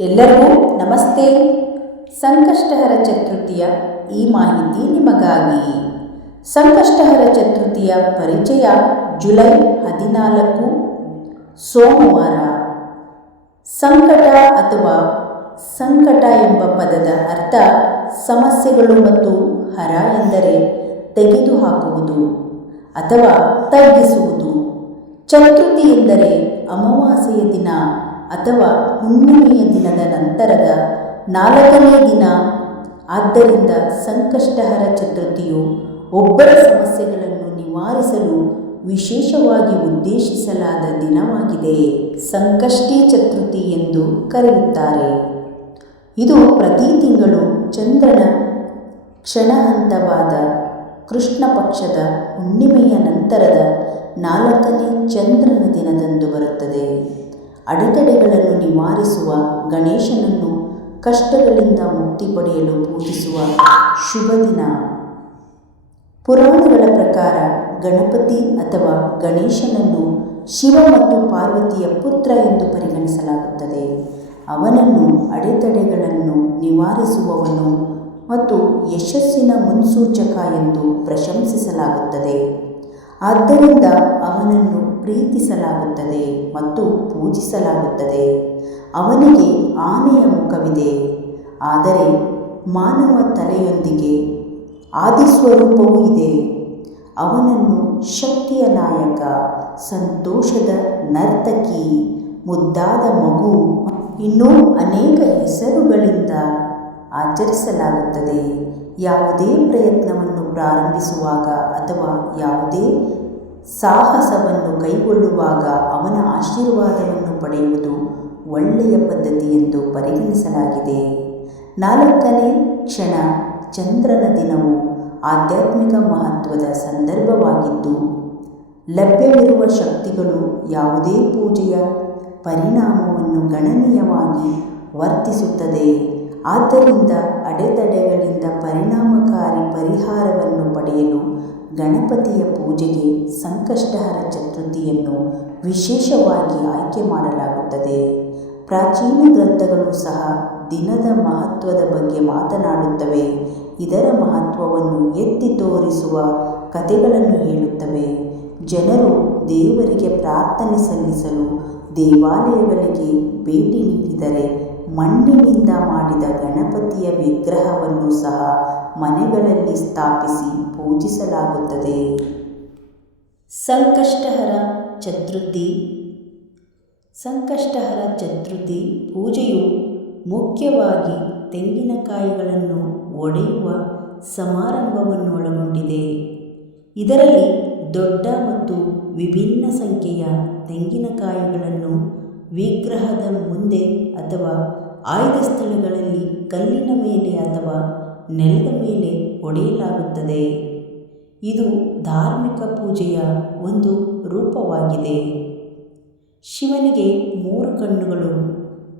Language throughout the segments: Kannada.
ಎಲ್ಲರಿಗೂ ನಮಸ್ತೆ. ಸಂಕಷ್ಟಹರ ಚತುರ್ಥಿಯ ಈ ಮಾಹಿತಿ ನಿಮಗಾಗಿ. ಸಂಕಷ್ಟಹರ ಚತುರ್ಥಿಯ ಪರಿಚಯ ಜುಲೈ ಹದಿನಾಲ್ಕು, ಸೋಮವಾರ. ಸಂಕಟ ಅಥವಾ ಸಂಕಟ ಎಂಬ ಪದದ ಅರ್ಥ ಸಮಸ್ಯೆಗಳು ಮತ್ತು ಹರ ಎಂದರೆ ತೆಗೆದುಹಾಕುವುದು ಅಥವಾ ತಗ್ಗಿಸುವುದು. ಚತುರ್ಥಿ ಎಂದರೆ ಅಮಾವಾಸ್ಯೆಯ ದಿನ ಅಥವಾ ಹುಣ್ಣಿಮೆಯ ದಿನದ ನಂತರದ ನಾಲ್ಕನೇ ದಿನ. ಆದ್ದರಿಂದ ಸಂಕಷ್ಟಹರ ಚತುರ್ಥಿಯು ಒಬ್ಬರ ಸಮಸ್ಯೆಗಳನ್ನು ನಿವಾರಿಸಲು ವಿಶೇಷವಾಗಿ ಉದ್ದೇಶಿಸಲಾದ ದಿನವಾಗಿದೆ. ಸಂಕಷ್ಟಿ ಚತುರ್ಥಿ ಎಂದು ಕರೆಯುತ್ತಾರೆ. ಇದು ಪ್ರತಿ ತಿಂಗಳು ಚಂದ್ರನ ಕ್ಷಣಹಂತವಾದ ಕೃಷ್ಣ ಪಕ್ಷದ ಹುಣ್ಣಿಮೆಯ ನಂತರದ ನಾಲ್ಕನೇ ಚಂದ್ರನ ದಿನದಂದು ಬರುತ್ತದೆ. ಅಡೆತಡೆಗಳನ್ನು ನಿವಾರಿಸುವ ಗಣೇಶನನ್ನು ಕಷ್ಟಗಳಿಂದ ಮುಕ್ತಿ ಪಡೆಯಲು ಪೂಜಿಸುವ ಶುಭ ದಿನ. ಪುರಾಣಗಳ ಪ್ರಕಾರ ಗಣಪತಿ ಅಥವಾ ಗಣೇಶನನ್ನು ಶಿವ ಮತ್ತು ಪಾರ್ವತಿಯ ಪುತ್ರ ಎಂದು ಪರಿಗಣಿಸಲಾಗುತ್ತದೆ. ಅವನನ್ನು ಅಡೆತಡೆಗಳನ್ನು ನಿವಾರಿಸುವವನು ಮತ್ತು ಯಶಸ್ಸಿನ ಮುನ್ಸೂಚಕ ಎಂದು ಪ್ರಶಂಸಿಸಲಾಗುತ್ತದೆ. ಆದ್ದರಿಂದ ಅವನನ್ನು ಪ್ರೀತಿಸಲಾಗುತ್ತದೆ ಮತ್ತು ಪೂಜಿಸಲಾಗುತ್ತದೆ. ಅವನಿಗೆ ಆನೆಯ ಮುಖವಿದೆ. ಆದರೆ ಮಾನವ ತಲೆಯೊಂದಿಗೆ ಆದಿಸ್ವರೂಪವೂ ಇದೆ. ಅವನನ್ನು ಶಕ್ತಿಯ ನಾಯಕ, ಸಂತೋಷದ ನರ್ತಕಿ, ಮುದ್ದಾದ ಮಗು ಇನ್ನೂ ಅನೇಕ ಹೆಸರುಗಳಿಂದ ಆಚರಿಸಲಾಗುತ್ತದೆ. ಯಾವುದೇ ಪ್ರಯತ್ನವನ್ನು ಪ್ರಾರಂಭಿಸುವಾಗ ಅಥವಾ ಯಾವುದೇ ಸಾಹಸವನ್ನು ಕೈಗೊಳ್ಳುವಾಗ ಅವನ ಆಶೀರ್ವಾದವನ್ನು ಪಡೆಯುವುದು ಒಳ್ಳೆಯ ಪದ್ಧತಿ ಎಂದು ಪರಿಗಣಿಸಲಾಗಿದೆ. ನಾಲ್ಕನೇ ಕ್ಷಣ ಚಂದ್ರನ ದಿನವು ಆಧ್ಯಾತ್ಮಿಕ ಮಹತ್ವದ ಸಂದರ್ಭವಾಗಿದ್ದು, ಲಭ್ಯವಿರುವ ಶಕ್ತಿಗಳು ಯಾವುದೇ ಪೂಜೆಯ ಪರಿಣಾಮವನ್ನು ಗಣನೀಯವಾಗಿ ವರ್ತಿಸುತ್ತದೆ ಆದ್ದರಿಂದ ಅಡೆತಡೆಗಳಿಂದ ಪರಿಣಾಮಕಾರಿ ಪರಿಹಾರವನ್ನು ಪಡೆಯಲು ಗಣಪತಿಯ ಪೂಜೆಗೆ ಸಂಕಷ್ಟಹರ ಚತುರ್ಥಿಯನ್ನು ವಿಶೇಷವಾಗಿ ಆಯ್ಕೆ ಮಾಡಲಾಗುತ್ತದೆ. ಪ್ರಾಚೀನ ಗ್ರಂಥಗಳು ಸಹ ದಿನದ ಮಹತ್ವದ ಬಗ್ಗೆ ಮಾತನಾಡುತ್ತವೆ. ಇದರ ಮಹತ್ವವನ್ನು ಎತ್ತಿ ತೋರಿಸುವ ಕಥೆಗಳನ್ನು ಹೇಳುತ್ತವೆ. ಜನರು ದೇವರಿಗೆ ಪ್ರಾರ್ಥನೆ ಸಲ್ಲಿಸಲು ದೇವಾಲಯಗಳಿಗೆ ಭೇಟಿ ನೀಡಿದರೆ ಮಣ್ಣಿನಿಂದ ಮಾಡಿದ ಗಣಪತಿಯ ವಿಗ್ರಹವನ್ನು ಸಹ ಮನೆಗಳಲ್ಲಿ ಸ್ಥಾಪಿಸಿ ಪೂಜಿಸಲಾಗುತ್ತದೆ. ಸಂಕಷ್ಟಹರ ಚತುರ್ಥಿ. ಸಂಕಷ್ಟಹರ ಚತುರ್ಥಿ ಪೂಜೆಯು ಮುಖ್ಯವಾಗಿ ತೆಂಗಿನಕಾಯಿಗಳನ್ನು ಒಡೆಯುವ ಸಮಾರಂಭವನ್ನು ಒಳಗೊಂಡಿದೆ ಇದರಲ್ಲಿ ದೊಡ್ಡ ಮತ್ತು ವಿಭಿನ್ನ ಸಂಖ್ಯೆಯ ತೆಂಗಿನಕಾಯಿಗಳನ್ನು ವಿಗ್ರಹದ ಮುಂದೆ ಅಥವಾ ಆಯ್ದ ಸ್ಥಳಗಳಲ್ಲಿ ಕಲ್ಲಿನ ಮೇಲೆ ಅಥವಾ ನೆಲದ ಮೇಲೆ ಒಡೆಯಲಾಗುತ್ತದೆ. ಇದು ಧಾರ್ಮಿಕ ಪೂಜೆಯ ಒಂದು ರೂಪವಾಗಿದೆ. ಶಿವನಿಗೆ ಮೂರು ಕಣ್ಣುಗಳು,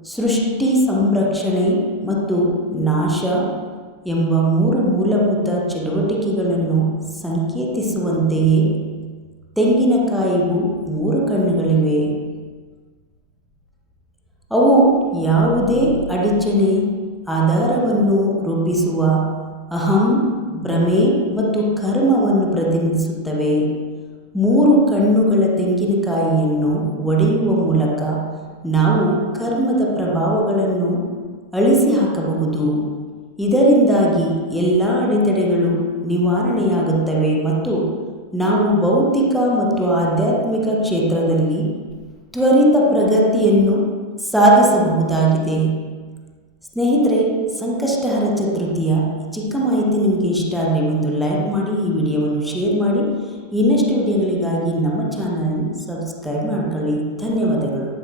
ಸೃಷ್ಟಿ ಸಂರಕ್ಷಣೆ ಮತ್ತು ನಾಶ ಎಂಬ ಮೂರು ಮೂಲಭೂತ ಚಟುವಟಿಕೆಗಳನ್ನು ಸಂಕೇತಿಸುವಂತೆಯೇ ತೆಂಗಿನಕಾಯಿಗೂ ಮೂರು ಕಣ್ಣುಗಳಿವೆ. ಯಾವುದೇ ಅಡಚಣೆ ಆಧಾರವನ್ನು ರೂಪಿಸುವ ಅಹಂ, ಭ್ರಮೆ ಮತ್ತು ಕರ್ಮವನ್ನು ಪ್ರತಿನಿಧಿಸುತ್ತವೆ. ಮೂರು ಕಣ್ಣುಗಳ ತೆಂಗಿನಕಾಯಿಯನ್ನು ಒಡೆಯುವ ಮೂಲಕ ನಾವು ಕರ್ಮದ ಪ್ರಭಾವಗಳನ್ನು ಅಳಿಸಿ ಹಾಕಬಹುದು ಇದರಿಂದಾಗಿ ಎಲ್ಲ ಅಡೆತಡೆಗಳು ನಿವಾರಣೆಯಾಗುತ್ತವೆ ಮತ್ತು ನಾವು ಭೌತಿಕ ಮತ್ತು ಆಧ್ಯಾತ್ಮಿಕ ಕ್ಷೇತ್ರದಲ್ಲಿ ತ್ವರಿತ ಪ್ರಗತಿಯನ್ನು ಸಾಧಿಸಬಹುದಾಗಿದೆ. ಸ್ನೇಹಿತರೆ, ಸಂಕಷ್ಟಹರ ಚತುರ್ಥಿಯ ಚಿಕ್ಕ ಮಾಹಿತಿ ನಿಮಗೆ ಇಷ್ಟ ಆದರೆ ಒಂದು ಲೈಕ್ ಮಾಡಿ, ಈ ವಿಡಿಯೋವನ್ನು ಶೇರ್ ಮಾಡಿ. ಇನ್ನಷ್ಟು ವಿಡಿಯೋಗಳಿಗಾಗಿ ನಮ್ಮ ಚಾನಲ್ ಸಬ್ಸ್ಕ್ರೈಬ್ ಮಾಡ್ಕೊಳ್ಳಿ. ಧನ್ಯವಾದಗಳು.